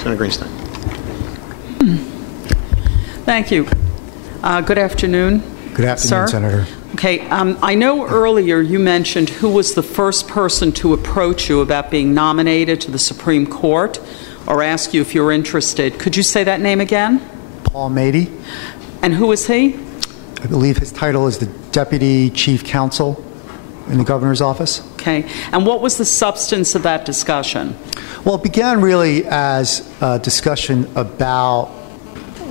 Senator Greenstein. Thank you. Good afternoon. Good afternoon, sir. Senator. Okay, I know earlier you mentioned who was the first person to approach you about being nominated to the Supreme Court or ask you if you're interested. Could you say that name again? Paul Mady. And who is he? I believe his title is the Deputy Chief Counsel in the Governor's office. Okay, and what was the substance of that discussion? Well, it began really as a discussion about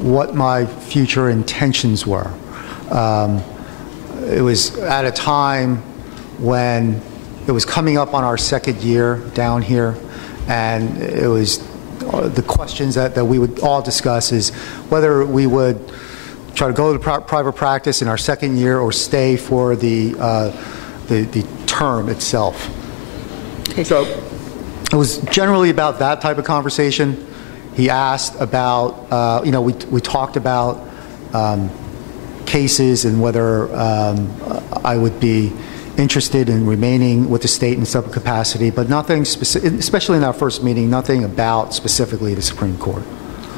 what my future intentions were. It was at a time when it was coming up on our second year down here, and it was the questions that we would all discuss is whether we would try to go to private practice in our second year or stay for the term itself. Okay. So it was generally about that type of conversation. He asked about, we talked about cases and whether I would be interested in remaining with the state in some capacity, but nothing specific, especially in our first meeting, nothing about specifically the Supreme Court.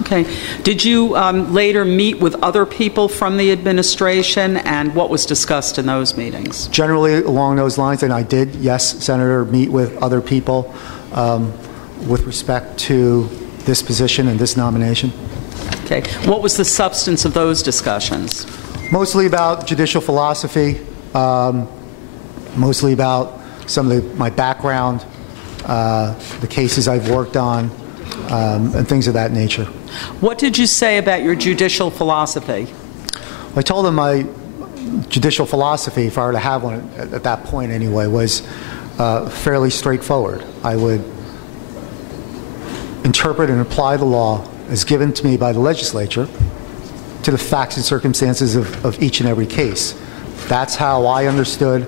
Okay. Did you later meet with other people from the administration, and what was discussed in those meetings? Generally along those lines, and I did, yes, Senator, meet with other people with respect to this position and this nomination. Okay. What was the substance of those discussions? Mostly about judicial philosophy, mostly about some of my background, the cases I've worked on, and things of that nature. What did you say about your judicial philosophy? I told him my judicial philosophy, if I were to have one at that point anyway, was fairly straightforward. I would interpret and apply the law as given to me by the legislature to the facts and circumstances of each and every case. That's how I understood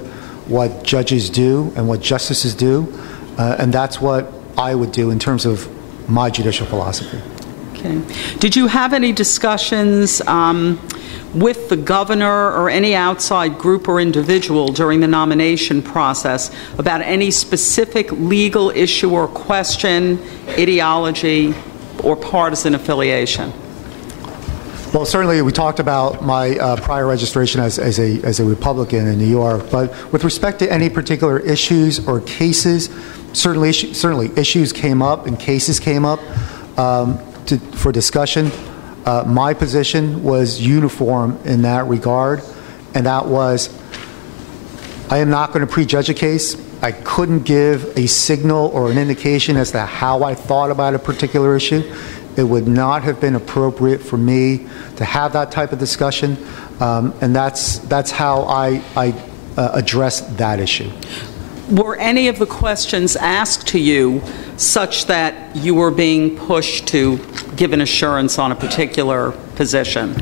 what judges do and what justices do, and that's what I would do in terms of my judicial philosophy. Okay. Did you have any discussions with the governor or any outside group or individual during the nomination process about any specific legal issue or question, ideology, or partisan affiliation? Well, certainly we talked about my prior registration as a Republican in New York, but with respect to any particular issues or cases, certainly issues came up and cases came up for discussion. My position was uniform in that regard, and that was I am not going to prejudge a case. I couldn't give a signal or an indication as to how I thought about a particular issue. It would not have been appropriate for me to have that type of discussion, and that's how I addressed that issue. Were any of the questions asked to you such that you were being pushed to give an assurance on a particular position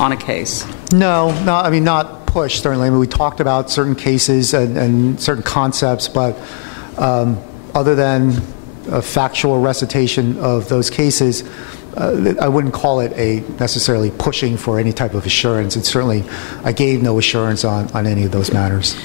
on a case? No, I mean, not pushed, certainly. I mean, we talked about certain cases and certain concepts, but other than a factual recitation of those cases, I wouldn't call it necessarily pushing for any type of assurance. And certainly, I gave no assurance on any of those matters.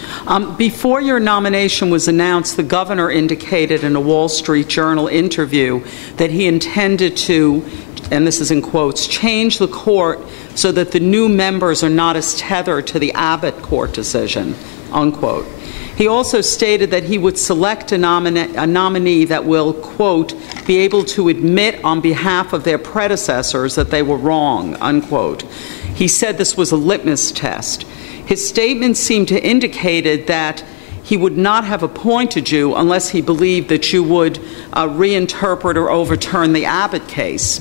Before your nomination was announced, the governor indicated in a Wall Street Journal interview that he intended to, and this is in quotes, change the court so that the new members are not as tethered to the Abbott court decision, unquote. He also stated that he would select a nominee that will, quote, be able to admit on behalf of their predecessors that they were wrong, unquote. He said this was a litmus test. His statement seemed to indicate that he would not have appointed you unless he believed that you would reinterpret or overturn the Abbott case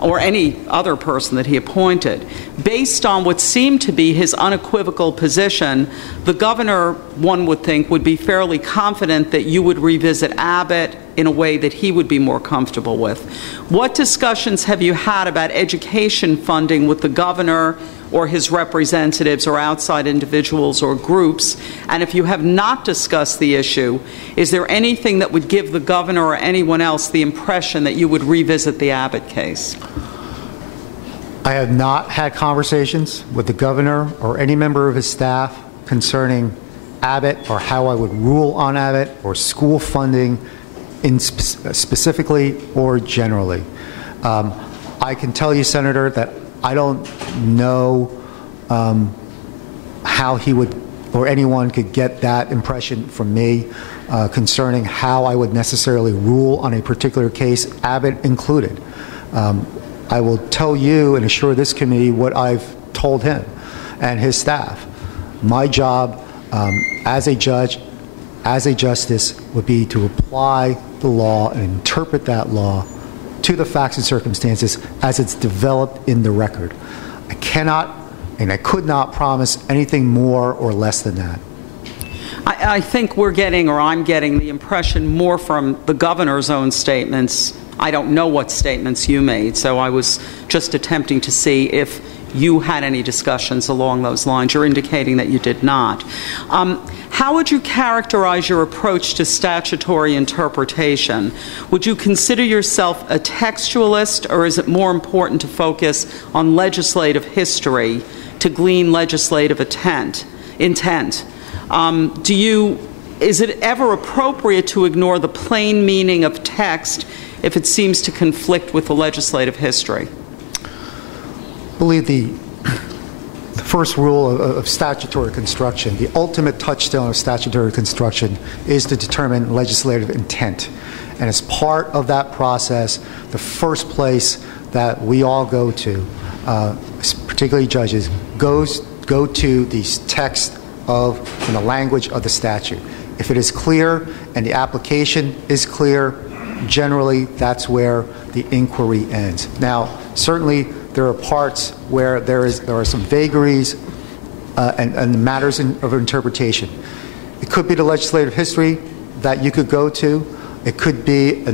or any other person that he appointed. Based on what seemed to be his unequivocal position, the governor, one would think, would be fairly confident that you would revisit Abbott in a way that he would be more comfortable with. What discussions have you had about education funding with the governor or his representatives or outside individuals or groups? And if you have not discussed the issue, is there anything that would give the governor or anyone else the impression that you would revisit the Abbott case? I have not had conversations with the governor or any member of his staff concerning Abbott or how I would rule on Abbott or school funding specifically or generally. I can tell you, Senator, that I don't know how he would or anyone could get that impression from me concerning how I would necessarily rule on a particular case, Abbott included. I will tell you and assure this committee what I've told him and his staff. My job as a judge, as a justice, would be to apply the law and interpret that law to the facts and circumstances as it's developed in the record. I cannot and I could not promise anything more or less than that. I think we're getting, or I'm getting, the impression more from the governor's own statements. I don't know what statements you made, so I was just attempting to see if you had any discussions along those lines. You're indicating that you did not. How would you characterize your approach to statutory interpretation? Would you consider yourself a textualist, or is it more important to focus on legislative history to glean legislative intent? Is it ever appropriate to ignore the plain meaning of text if it seems to conflict with the legislative history? I believe the first rule of statutory construction, the ultimate touchstone of statutory construction, is to determine legislative intent. And as part of that process, the first place that we all go to, particularly judges, go to the text of and the language of the statute. If it is clear and the application is clear, generally that's where the inquiry ends. Now, certainly there are parts where there are some vagaries and matters of interpretation. It could be the legislative history that you could go to. It could be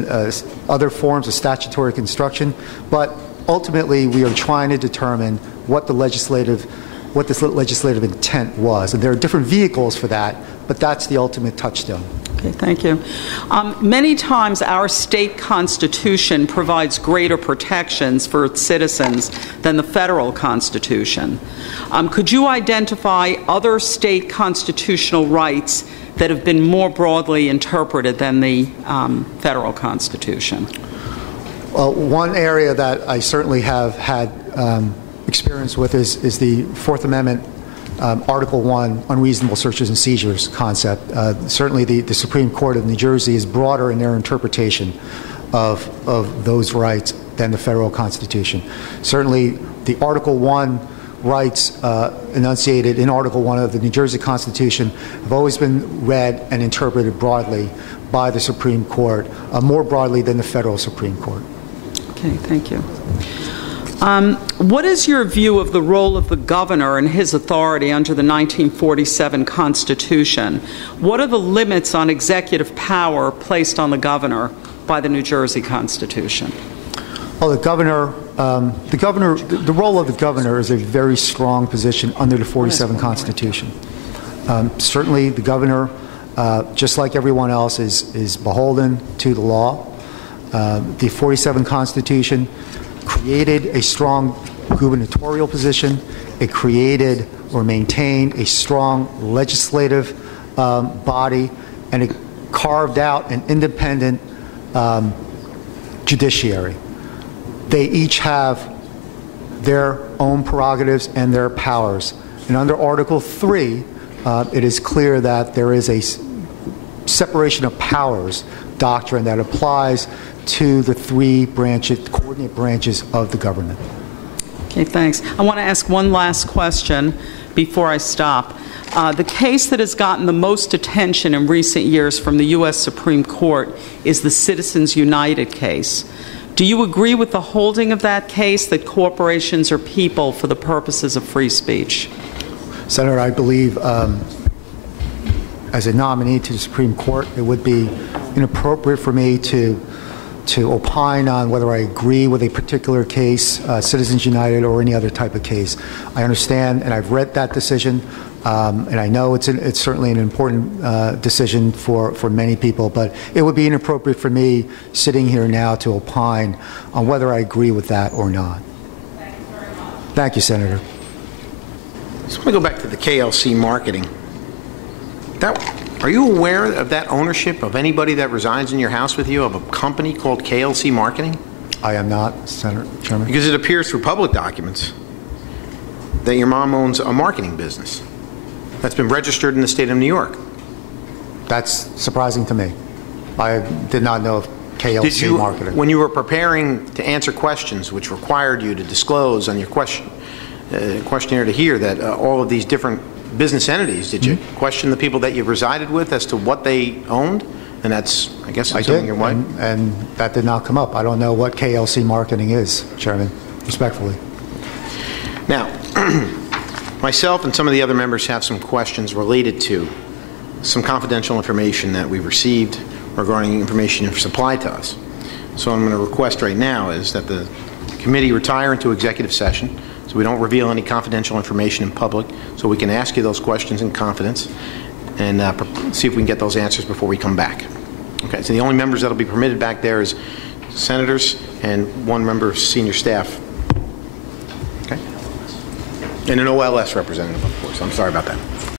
other forms of statutory construction. But ultimately, we are trying to determine what this legislative intent was. And there are different vehicles for that, but that's the ultimate touchstone. Okay, thank you. Many times our state constitution provides greater protections for its citizens than the federal constitution. Could you identify other state constitutional rights that have been more broadly interpreted than the federal constitution? Well, one area that I certainly have had experience with is the Fourth Amendment Article 1, unreasonable searches and seizures concept. Certainly the Supreme Court of New Jersey is broader in their interpretation of those rights than the federal Constitution. Certainly the Article 1 rights enunciated in Article 1 of the New Jersey Constitution have always been read and interpreted broadly by the Supreme Court, more broadly than the federal Supreme Court. Okay, thank you. What is your view of the role of the governor and his authority under the 1947 Constitution? What are the limits on executive power placed on the governor by the New Jersey Constitution? Well, the role of the governor is a very strong position under the 47 Constitution. Certainly, the governor, just like everyone else, is beholden to the law. The 47 Constitution created a strong gubernatorial position. It created or maintained a strong legislative body, and it carved out an independent judiciary. They each have their own prerogatives and their powers. And under Article 3, it is clear that there is a separation of powers doctrine that applies to the three coordinate branches of the government. Okay, thanks. I want to ask one last question before I stop. The case that has gotten the most attention in recent years from the U.S. Supreme Court is the Citizens United case. Do you agree with the holding of that case that corporations are people for the purposes of free speech? Senator, I believe as a nominee to the Supreme Court, it would be inappropriate for me to opine on whether I agree with a particular case, Citizens United or any other type of case. I understand, and I've read that decision, and I know it's certainly an important decision for many people, but it would be inappropriate for me sitting here now to opine on whether I agree with that or not. Thank you very much. Thank you, Senator. I just want to go back to the KLC marketing. That Are you aware of that ownership of anybody that resides in your house with you of a company called KLC Marketing? I am not, Senator Chairman. Because it appears through public documents that your mom owns a marketing business that's been registered in the state of New York. That's surprising to me. I did not know of KLC Did you, Marketing. when you were preparing to answer questions which required you to disclose on your questionnaire to hear that all of these different business entities, did you question the people that you resided with as to what they owned? And that's, I guess, assuming your wife? And that did not come up. I don't know what KLC Marketing is, Chairman, respectfully. Now, myself and some of the other members have some questions related to some confidential information that we received regarding information supplied to us. So what I'm going to request right now is that the committee retire into executive session so we don't reveal any confidential information in public, so we can ask you those questions in confidence and see if we can get those answers before we come back. Okay, so the only members that will be permitted back there is senators and one member of senior staff. Okay? And an OLS representative, of course. I'm sorry about that.